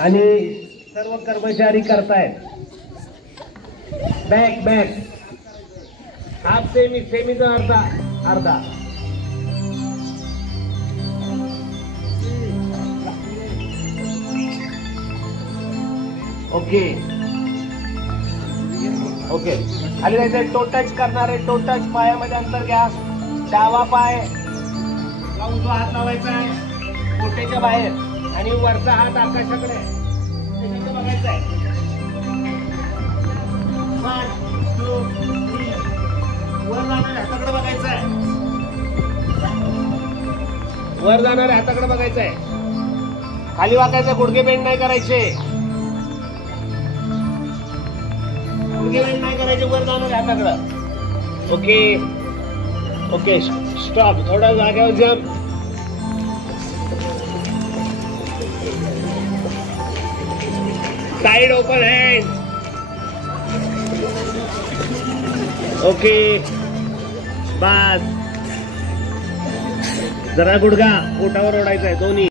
आणि सर्व कर्मचारी करतायत. बॅक बॅक हाफ सेमीचा अर्धा. Okay okay. खाली जायचंय. टो टच करणारे टो टच. पायामध्ये अंतर घ्या. डावा पाय उजवा हात लावायचा आहे पोटेच्या बाहेर आणि वरचा हात आकाशाकडे बघायचा आहे. 1 2 3 वर जाणाऱ्या हाताकडे बघायचं आहे. वर जाणाऱ्या हाताकडे बघायचं आहे. खाली वाकायचं. गुडघे बेंड नाही करायचे. गुडघे बेंड नाही करायचे वर जाणाऱ्या हाताकडे. Okay okay. स्टॉप. थोडा जागेवर jump. Side open hand. Okay बस. जरा गुडघा पोटावर ओढायचा आहे दोन्ही.